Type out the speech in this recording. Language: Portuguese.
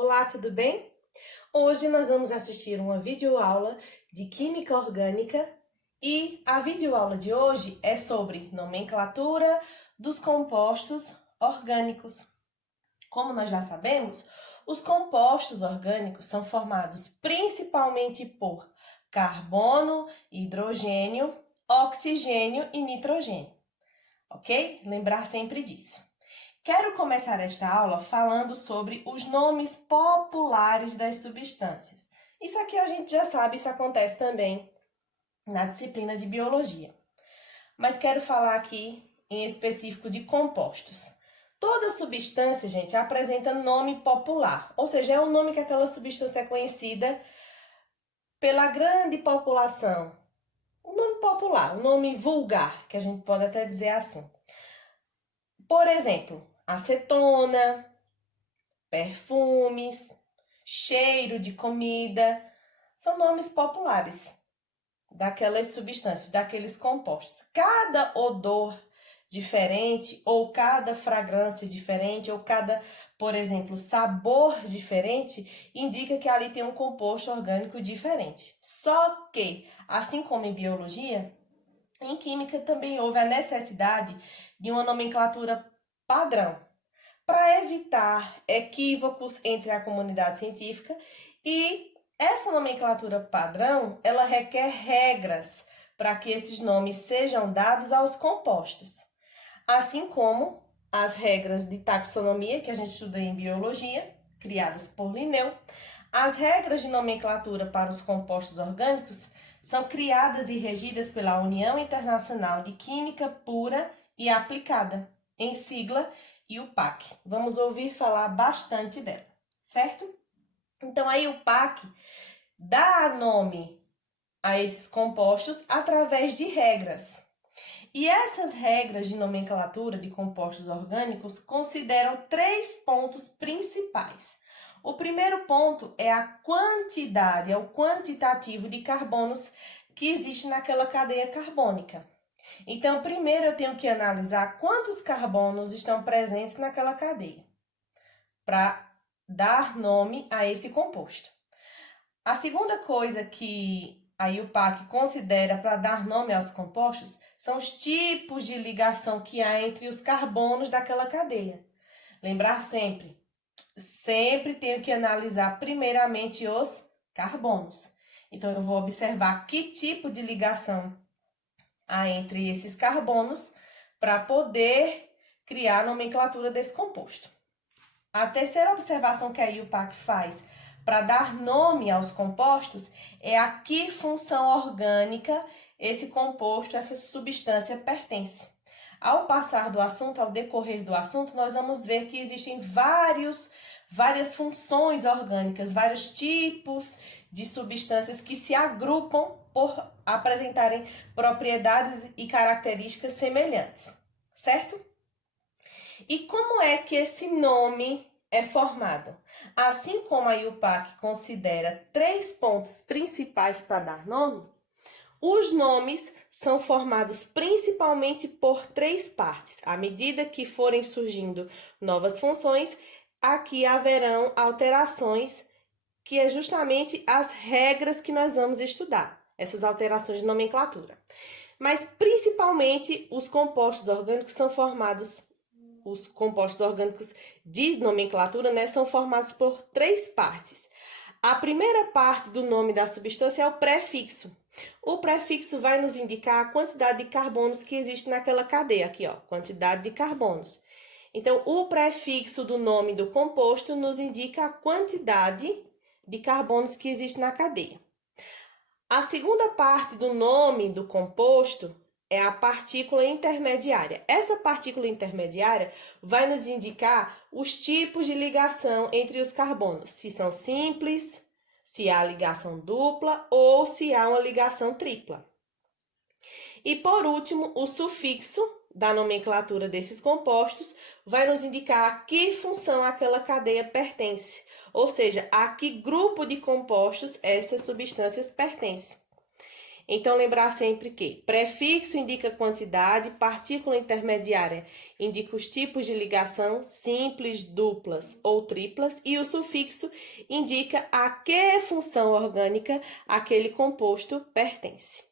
Olá, tudo bem? Hoje nós vamos assistir uma videoaula de Química Orgânica e a videoaula de hoje é sobre nomenclatura dos compostos orgânicos. Como nós já sabemos, os compostos orgânicos são formados principalmente por carbono, hidrogênio, oxigênio e nitrogênio, ok? Lembrar sempre disso. Quero começar esta aula falando sobre os nomes populares das substâncias. Isso aqui a gente já sabe, isso acontece também na disciplina de biologia. Mas quero falar aqui em específico de compostos. Toda substância, gente, apresenta nome popular, ou seja, é o nome que aquela substância é conhecida pela grande população. O nome popular, o nome vulgar, que a gente pode até dizer assim. Por exemplo, acetona, perfumes, cheiro de comida, são nomes populares daquelas substâncias, daqueles compostos. Cada odor diferente, ou cada fragrância diferente, ou cada, por exemplo, sabor diferente, indica que ali tem um composto orgânico diferente. Só que, assim como em biologia, em química também houve a necessidade de uma nomenclatura padrão, para evitar equívocos entre a comunidade científica, e essa nomenclatura padrão, ela requer regras para que esses nomes sejam dados aos compostos, assim como as regras de taxonomia que a gente estuda em biologia, criadas por Linneu. As regras de nomenclatura para os compostos orgânicos são criadas e regidas pela União Internacional de Química Pura e Aplicada, em sigla IUPAC. Vamos ouvir falar bastante dela, certo? Então, a IUPAC dá nome a esses compostos através de regras. E essas regras de nomenclatura de compostos orgânicos consideram 3 pontos principais. O primeiro ponto é a quantidade, é o quantitativo de carbonos que existe naquela cadeia carbônica. Então, primeiro eu tenho que analisar quantos carbonos estão presentes naquela cadeia, para dar nome a esse composto. A segunda coisa que a IUPAC considera para dar nome aos compostos são os tipos de ligação que há entre os carbonos daquela cadeia. Lembrar sempre tenho que analisar primeiramente os carbonos. Então, eu vou observar que tipo de ligação há entre esses carbonos para poder criar a nomenclatura desse composto. A terceira observação que a IUPAC faz para dar nome aos compostos é a que função orgânica esse composto, essa substância pertence. Ao passar do assunto, ao decorrer do assunto, nós vamos ver que existem várias funções orgânicas, vários tipos de substâncias que se agrupam por apresentarem propriedades e características semelhantes, certo? E como é que esse nome é formado? Assim como a IUPAC considera 3 pontos principais para dar nome, os nomes são formados principalmente por 3 partes. À medida que forem surgindo novas funções, aqui haverão alterações, que é justamente as regras que nós vamos estudar, essas alterações de nomenclatura. Mas, principalmente, os compostos orgânicos são formados, os compostos orgânicos de nomenclatura, né, são formados por 3 partes. A primeira parte do nome da substância é o prefixo. O prefixo vai nos indicar a quantidade de carbonos que existe naquela cadeia, aqui, ó, quantidade de carbonos. Então, o prefixo do nome do composto nos indica a quantidade de carbonos que existe na cadeia. A segunda parte do nome do composto é a partícula intermediária. Essa partícula intermediária vai nos indicar os tipos de ligação entre os carbonos, se são simples, se há ligação dupla ou se há uma ligação tripla. E por último, o sufixo da nomenclatura desses compostos vai nos indicar a que função aquela cadeia pertence, ou seja, a que grupo de compostos essas substâncias pertencem. Então, lembrar sempre que prefixo indica quantidade, partícula intermediária indica os tipos de ligação, simples, duplas ou triplas, e o sufixo indica a que função orgânica aquele composto pertence.